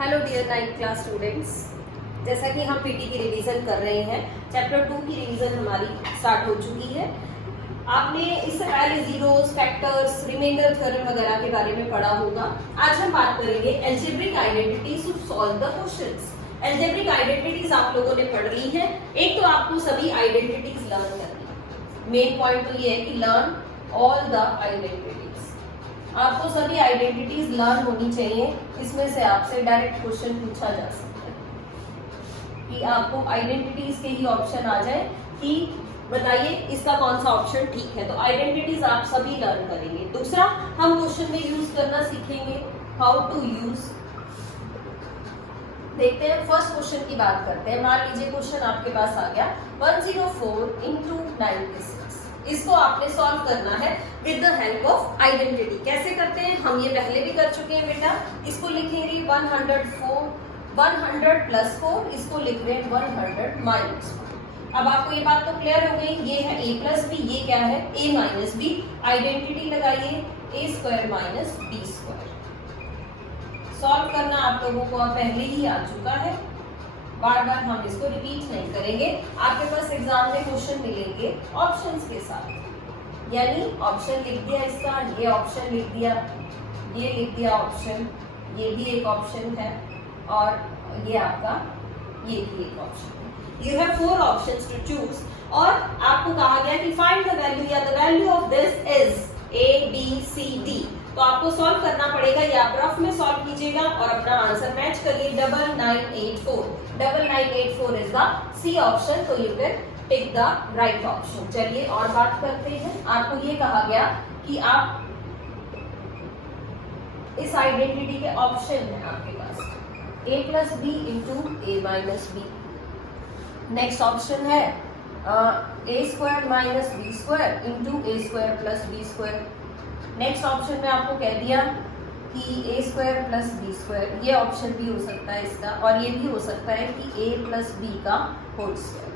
Hello dear 9th class students, जैसा कि हम पीटी की रिवीजन कर रहे हैं, चैप्टर 2 की रिवीजन हमारी स्टार्ट हो चुकी है। आपने इससे पहले जीरोस, फैक्टर्स, रिमाइंडर थ्योरम वगैरह के बारे में पढ़ा होगा। आज हम बात करेंगे algebraic identities to solve the questions. Algebraic identities आप लोगों ने पढ़ ली है। एक तो आपको सभी आइडेंटिटीज लर्न करनी है। मेन पॉइंट तो ये है कि लर्न ऑल द आइडेंटिटीज। आपको सभी आइडेंटिटीज लर्न होनी चाहिए। इसमें से आपसे डायरेक्ट क्वेश्चन पूछा जा सकता है कि आपको आइडेंटिटीज के ही ऑप्शन आ जाए कि बताइए इसका कौन सा ऑप्शन ठीक है। तो आइडेंटिटीज आप सभी लर्न करेंगे। दूसरा, हम क्वेश्चन में यूज करना सीखेंगे हाउ टू यूज। देखते हैं, फर्स्ट क्वेश्चन की बात करते हैं। मान लीजिए क्वेश्चन आपके पास आ गया 104 into 96। इसको आपने सॉल्व करना है with the help of identity. कैसे करते हैं, हम ये पहले भी कर चुके हैं बेटा। इसको लिखेंगे 100 प्लस 4, इसको लिख रहे हैं 100 माइनस। अब आपको ये बात तो क्लियर हो गई, ये है a प्लस बी, ये क्या है a माइनस बी। आइडेंटिटी लगाइए a square minus b square. Solve करना आप लोगों को पहले ही आ चुका है, बार बार हम इसको रिपीट नहीं करेंगे। आपके पास एग्जाम में क्वेश्चन मिलेंगे ऑप्शंस के साथ, यानी ऑप्शन लिख दिया इसका, ये ऑप्शन लिख दिया, ये लिख दिया ऑप्शन, ये भी एक ऑप्शन है, और ये आपका ये भी एक ऑप्शन है। You have 4 options to choose. और आपको कहा गया कि फाइंड द वैल्यू या the value of this is A B C D। तो आपको सॉल्व करना पड़ेगा, या आप रफ में सॉल्व कीजिएगा और अपना आंसर मैच करिए। 9984 इज द सी ऑप्शन। तो you can tick the right option. चलिए और बात करते हैं। आपको ये कहा गया कि आप इस आइडेंटिटी के ऑप्शन है आपके पास a plus b into a minus b. Next option है a square minus b square into a square plus b square. Next option में आपको कह दिया कि a square plus b square, ये ऑप्शन भी हो सकता है इसका, और ये भी हो सकता है कि a प्लस बी का होल स्क्वायर।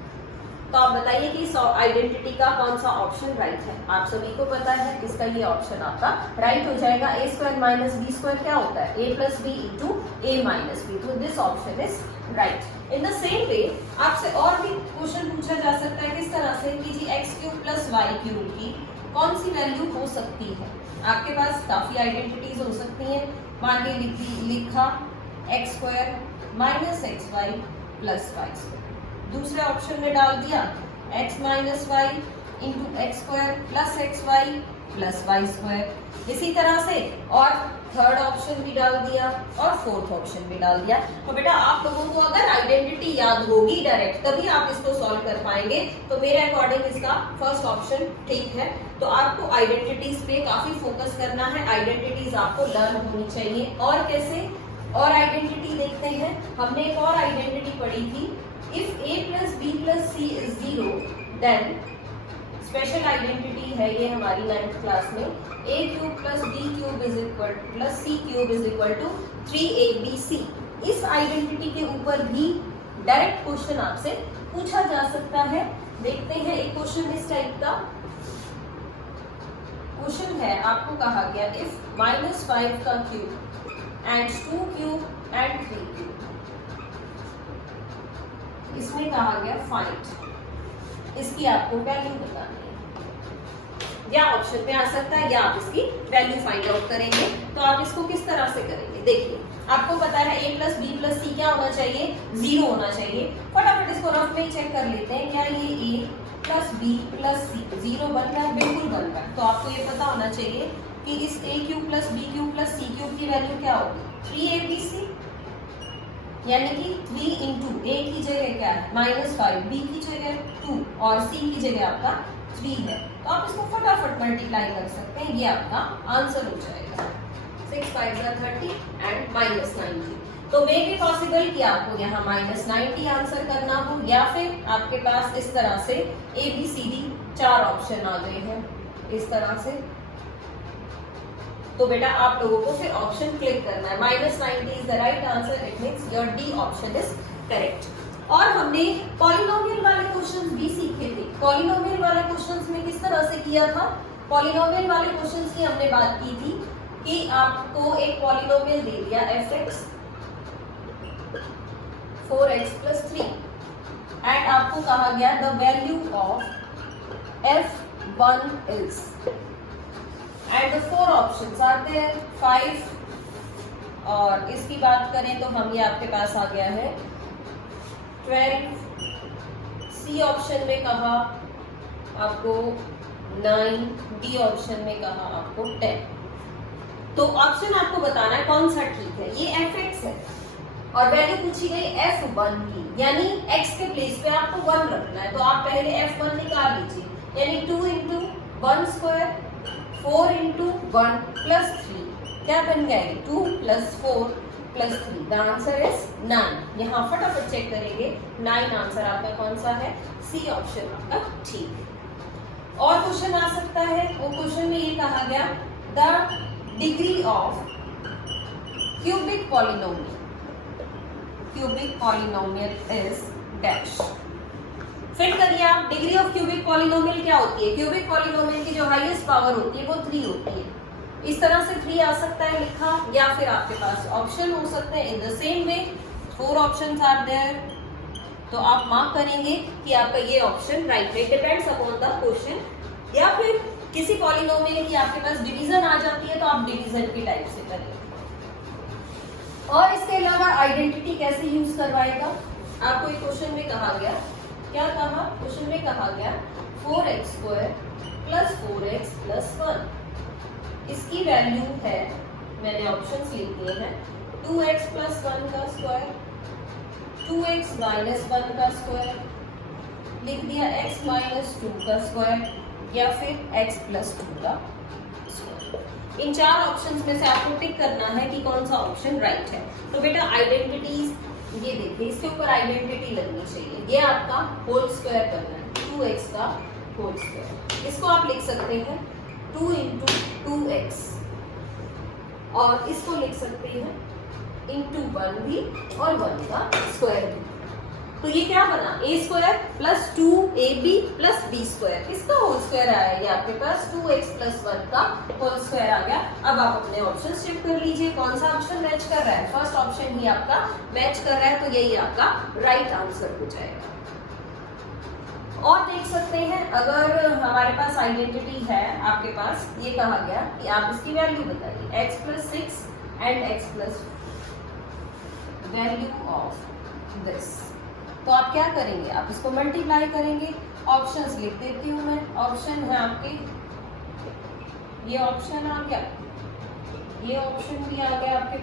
तो आप बताइए कि इस आइडेंटिटी का कौन सा ऑप्शन राइट है। आप सभी को पता है इसका ये ऑप्शन आपका राइट हो जाएगा। a square minus b square क्या होता है a plus b into a minus b. तो this option is right. In the same way आपसे और भी क्वेश्चन पूछा जा सकता है किस तरह से कि जी x cube plus y cube की कौन सी वैल्यू हो सकती है। आपके पास काफी आइडेंटिटीज हो सकती हैं। मान के लिखा x square minus x y plus y square. दूसरे ऑप्शन में डाल दिया x minus y into x square plus x y plus y square. इसी तरह से और थर्ड ऑप्शन भी डाल दिया और फोर्थ ऑप्शन भी डाल दिया। तो बेटा आप लोगों को अगर आइडेंटिटी याद होगी डायरेक्ट, तभी आप इसको सॉल्व कर पाएंगे। तो मेरे अकॉर्डिंग इसका फर्स्ट ऑप्शन ठीक है। तो आपको आइडेंटिटीज पे काफी फोकस करना है। आइडेंटिटीज आपको लर्न होनी चाहिए। और कैसे, और आइडेंटिटी देखते हैं। हमने एक और आइडेंटिटी पढ़ी थी, if a plus b plus c is 0 then special identity है ये हमारी 9th क्लास में, a cube plus b cube is equal plus c cube is equal to 3abc। इस आइडेंटिटी के ऊपर भी डायरेक्ट क्वेश्चन आपसे पूछा जा सकता है। देखते हैं एक क्वेश्चन इस टाइप का क्वेश्चन है। आपको कहा गया इफ -5 का cube and 2 cube and 3 cube, इसमें कहा गया फाइंड, इसकी आपको वैल्यू बतानी है। या ऑप्शन पे आ सकता है, या आप इसकी वैल्यू फाइंड आउट करेंगे। तो आप इसको किस तरह से करेंगे, देखिए आपको पता है a प्लस बी प्लस सी क्या होना चाहिए, 0 होना चाहिए। फटाफट इसको रफ में ही चेक कर लेते हैं, क्या ये a प्लस बी प्लस सी 0 बन रहा है, बिल्कुल बन रहा है। तो आपको ये पता होना चाहिए कि इस a cube plus b cube plus c cube की वैल्यू क्या होगी 3abc, यानी कि 3 इंटू ए की जगह क्या है -5, बी की जगह 2 और सी की जगह आपका 3 है। तो आप इसको फटाफट मल्टीप्लाई कर सकते हैं, ये आपका आंसर हो जाएगा 6 5 30 एंड -90। तो मे भी पॉसिबल कि आपको यहाँ -90 आंसर करना हो, या फिर आपके पास इस तरह से ABCD 4 ऑप्शन आ गए हैं इस तरह से। तो बेटा आप लोगों को फिर ऑप्शन क्लिक करना है। -90 is the right answer, it means your D option is correct. और हमने पॉलिनोमियल वाले क्वेश्चंस भी सीखे थे। पॉलिनोमियल वाले क्वेश्चंस में किस तरह से किया था, पॉलिनोमियल वाले क्वेश्चंस की हमने बात की थी कि आपको एक पॉलिनोमियल दे दिया fx, 4x प्लस 3 एंड आपको कहा गया the value of f1 is and the 4 options आते हैं 5 और इसकी बात करें तो हम ये आपके पास आ गया है 12, सी ऑप्शन में कहा आपको 9, डी ऑप्शन में कहा आपको 10। तो ऑप्शन आपको बताना है कौन सा ठीक है। ये fx है और वैल्यू पूछी गई f1 की, यानी x के प्लेस पे आपको 1 रखना है। तो आप पहले f1 निकाल लीजिए, यानी 2 इंटू 1 स्क्वायर 4 इंटू 1 प्लस 3 क्या बन गया 2 plus 4 plus 3 the answer is 9। यहाँ फटाफट चेक करेंगे 9 आंसर आपका कौन सा है, सी ऑप्शन आपका ठीक है। और क्वेश्चन आ सकता है, वो क्वेश्चन में ये कहा गया the degree of cubic polynomial is dash. फिर करिए आप, डिग्री ऑफ क्यूबिक पॉलिनोमियल क्या होती है। क्यूबिक पॉलिनोमियल की जो हाईएस्ट पावर होती है वो 3 होती है। इस तरह से 3 आ सकता है लिखा, या फिर आपके पास ऑप्शन हो सकते हैं in the same way 4 options are there. तो आप मार्क करेंगे कि आपका ये ऑप्शन राइट है, डिपेंड्स अपॉन द क्वेश्चन। या फिर किसी पॉलिनोमियल की आपके पास डिवीजन आ जाती है तो आप डिवीजन की टाइप से करेंगे। और इसके अलावा आइडेंटिटी कैसे यूज करवाएगा, आपको एक क्वेश्चन में कहा गया, क्या कहा क्वेश्चन में कहा गया 4x square plus 4x plus 1, इसकी वैल्यू है, मैंने ऑप्शंस लिख दिए हैं 2x प्लस 1 का स्क्वायर, 2x माइनस 1 का स्क्वायर, लिख दिया x माइनस 2 का स्क्वायर, या फिर x प्लस 2 का स्क्वायर। इन 4 ऑप्शंस में से आपको टिक करना है कि कौन सा ऑप्शन राइट है। तो बेटा आइडेंटिटीज ये देखिए, इसके ऊपर आइडेंटिटी लगनी चाहिए। ये आपका होल स्क्वायर करना है, 2x का होल स्क्वायर। इसको आप लिख सकते हैं 2 इंटू 2x, और इसको लिख सकते हैं इंटू 1 भी और 1 का स्क्वायर भी। तो ये क्या बना a square plus 2ab plus b square, इसका होल स्क्वायर आया। ये आपके पास 2x प्लस 1 का होल स्क्वायर आ गया। अब आप अपने ऑप्शन चेक कर लीजिए कौन सा ऑप्शन मैच कर रहा है। फर्स्ट ऑप्शन ही आपका मैच कर रहा है, तो यही आपका राइट आंसर हो जाएगा। और देख सकते हैं अगर हमारे पास आइडेंटिटी है, आपके पास ये कहा गया कि आप इसकी वैल्यू बताइए x plus 6 and x plus value of this. तो आप क्या करेंगे, आप इसको मल्टीप्लाई करेंगे। ऑप्शंस लिख देती हूँ मैं, ऑप्शन है आपके, ये ऑप्शन आ गया, ये ऑप्शन भी आ गया आपके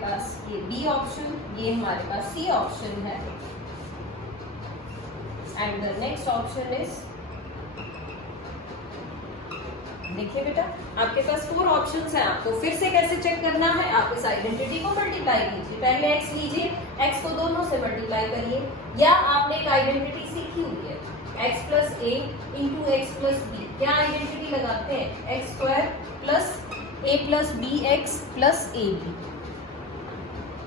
पास ये बी ऑप्शन, ये हमारे पास सी ऑप्शन है, and the next option is, देखिए बेटा आपके पास 4 ऑप्शंस हैं। आपको फिर से कैसे चेक करना है, आप इस आइडेंटिटी को मल्टीप्लाई कीजिए। पहले x लीजिए, x को दोनों से मल्टीप्लाई करिए, या आपने एक आइडेंटिटी सीखी हुई है x plus a into x plus b. क्या आइडेंटिटी लगाते हैं, x square plus a plus b x plus a b.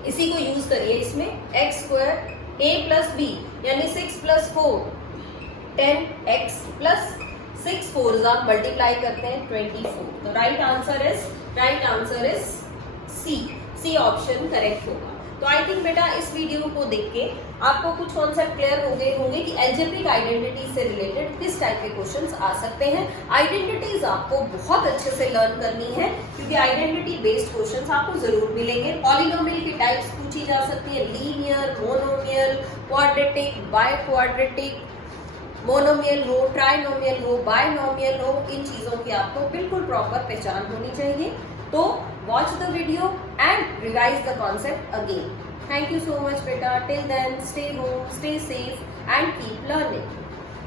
इसी को यूज करिए इसमें, x square a plus b यानी 6 प्लस 4 10x प्लस 6 4 आप मल्टीप्लाई करते हैं 24। तो right answer is C option correct होगा। तो आई थिंक बेटा इस वीडियो को देख के आपको कुछ कॉन्सेप्ट क्लियर हो गए होंगे कि अलजेब्रिक आइडेंटिटी से रिलेटेड किस टाइप के क्वेश्चंस आ सकते हैं। आइडेंटिटीज आपको बहुत अच्छे से लर्न करनी है, क्योंकि आइडेंटिटी बेस्ड क्वेश्चंस आपको जरूर मिलेंगे। पॉलिनोमियल की टाइप्स पूछी जा सकती है, linear, monomial, quadratic, by quadratic, monomial हो, ट्राइनोमियल हो, बायनोमियल हो, इन चीजों की आपको बिल्कुल प्रॉपर पहचान होनी चाहिए। तो watch the video and revise the concept again. Thank you so much बेटा। Till then stay home, stay safe and keep learning.